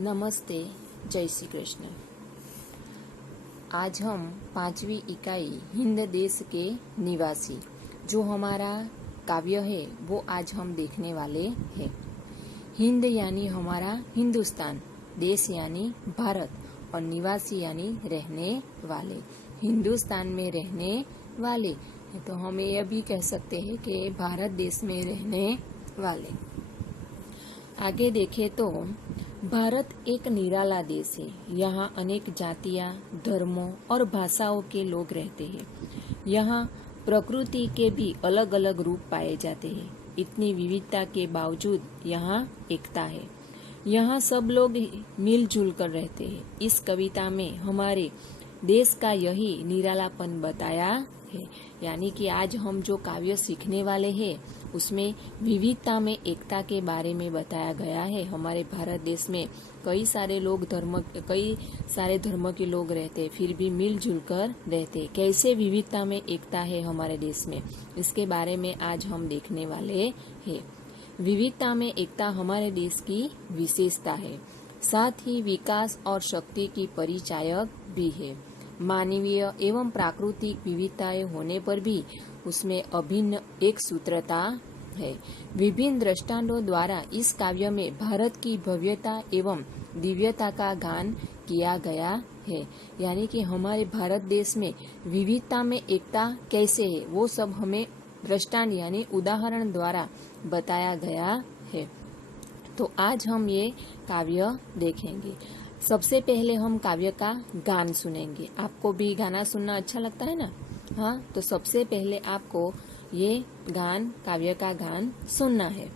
नमस्ते, जय श्री कृष्ण। आज हम 5वीं इकाई हिंद देश के निवासी जो हमारा काव्य है वो आज हम देखने वाले हैं। हिंद यानी हमारा हिंदुस्तान, देश यानी भारत और निवासी यानी रहने वाले, हिंदुस्तान में रहने वाले। तो हम यह भी कह सकते हैं कि भारत देश में रहने वाले। आगे देखें तो भारत एक निराला देश है। यहाँ अनेक जातियाँ, धर्मों और भाषाओं के लोग रहते हैं। यहाँ प्रकृति के भी अलग अलग रूप पाए जाते हैं। इतनी विविधता के बावजूद यहाँ एकता है। यहाँ सब लोग मिलजुल कर रहते हैं। इस कविता में हमारे देश का यही निरालापन बताया है। यानी कि आज हम जो काव्य सीखने वाले हैं उसमें विविधता में एकता के बारे में बताया गया है। हमारे भारत देश में कई सारे धर्म के लोग रहते हैं, फिर भी मिलजुल कर रहते हैं। कैसे विविधता में एकता है हमारे देश में, इसके बारे में आज हम देखने वाले हैं। विविधता में एकता हमारे देश की विशेषता है, साथ ही विकास और शक्ति की परिचायक भी है। मानवीय एवं प्राकृतिक विविधताएं होने पर भी उसमें अभिन्न एक सूत्रता है। विभिन्न दृष्टांतों द्वारा इस काव्य में भारत की भव्यता एवं दिव्यता का गान किया गया है। यानी कि हमारे भारत देश में विविधता में एकता कैसे है वो सब हमें दृष्टांत यानी उदाहरण द्वारा बताया गया है। तो आज हम ये काव्य देखेंगे। सबसे पहले हम काव्य का गान सुनेंगे। आपको भी गाना सुनना अच्छा लगता है ना? हाँ, तो सबसे पहले आपको ये काव्य का गान सुनना है।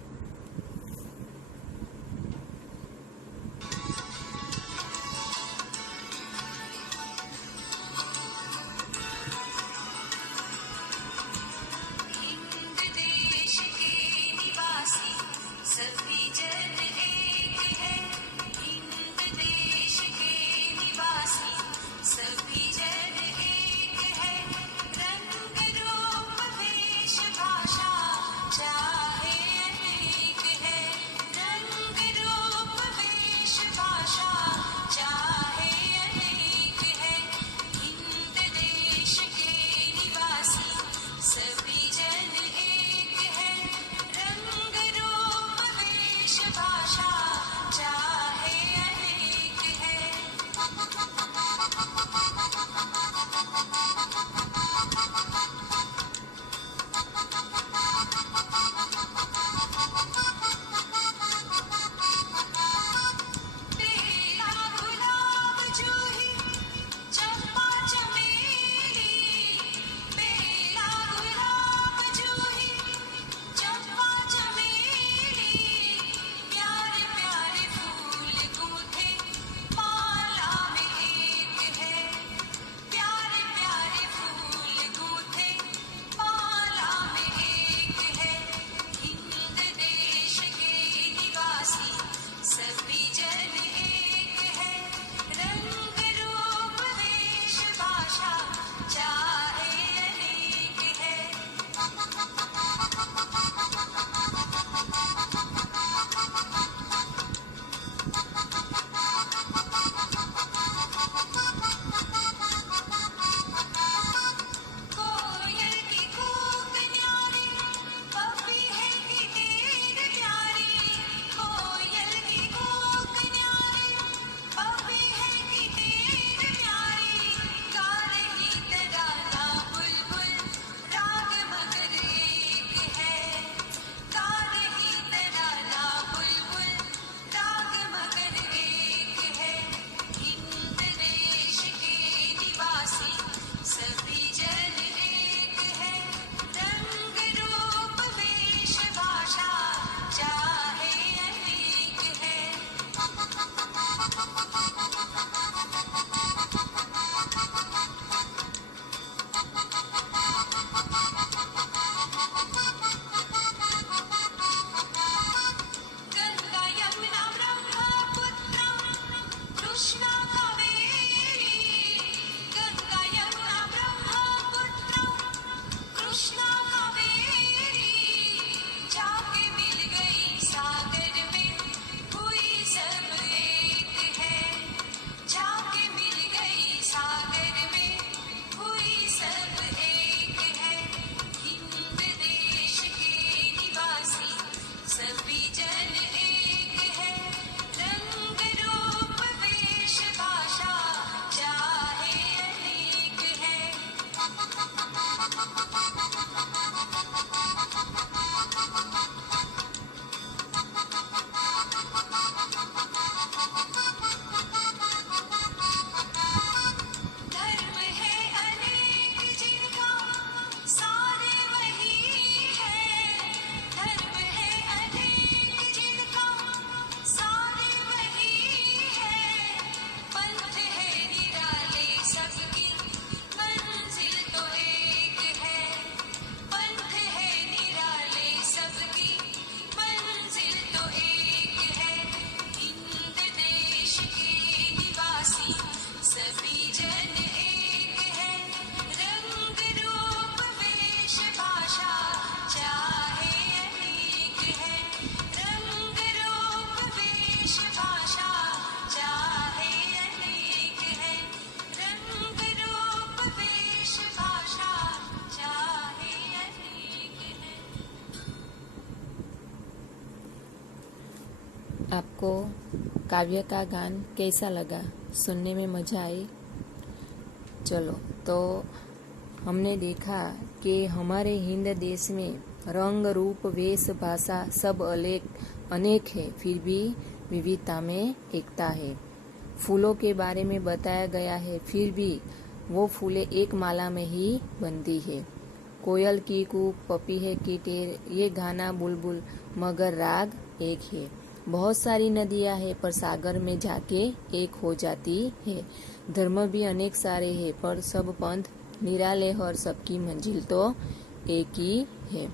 आपको काव्य का गान कैसा लगा? सुनने में मजा आई? चलो, तो हमने देखा कि हमारे हिंद देश में रंग रूप वेश भाषा सब अनेक है, फिर भी विविधता में एकता है। फूलों के बारे में बताया गया है, फिर भी वो फूलें एक माला में ही बनती है। कोयल की कूक, पपीहे की टेर, ये गाना बुलबुल, मगर राग एक है। बहुत सारी नदियां है, पर सागर में जाके एक हो जाती है। धर्म भी अनेक सारे हैं, पर सब पंथ निराले, और सबकी मंजिल तो एक ही है।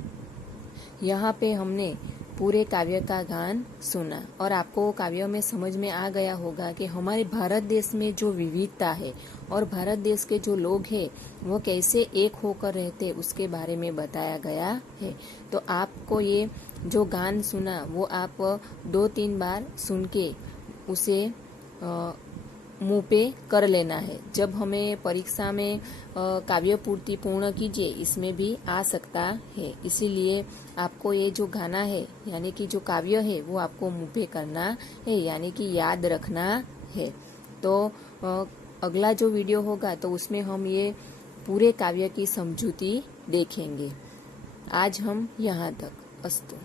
यहाँ पे हमने पूरे काव्य का गान सुना और आपको काव्य में समझ में आ गया होगा कि हमारे भारत देश में जो विविधता है और भारत देश के जो लोग हैं वो कैसे एक होकर रहते, उसके बारे में बताया गया है। तो आपको ये जो गान सुना वो आप 2-3 बार सुन के उसे मुंह पे कर लेना है। जब हमें परीक्षा में काव्य पूर्ति पूर्ण कीजिए, इसमें भी आ सकता है। इसीलिए आपको ये जो गाना है यानी कि जो काव्य है वो आपको मुंह पे करना है, यानी कि याद रखना है। तो अगला जो वीडियो होगा तो उसमें हम ये पूरे काव्य की समझूती देखेंगे। आज हम यहाँ तक। अस्तु।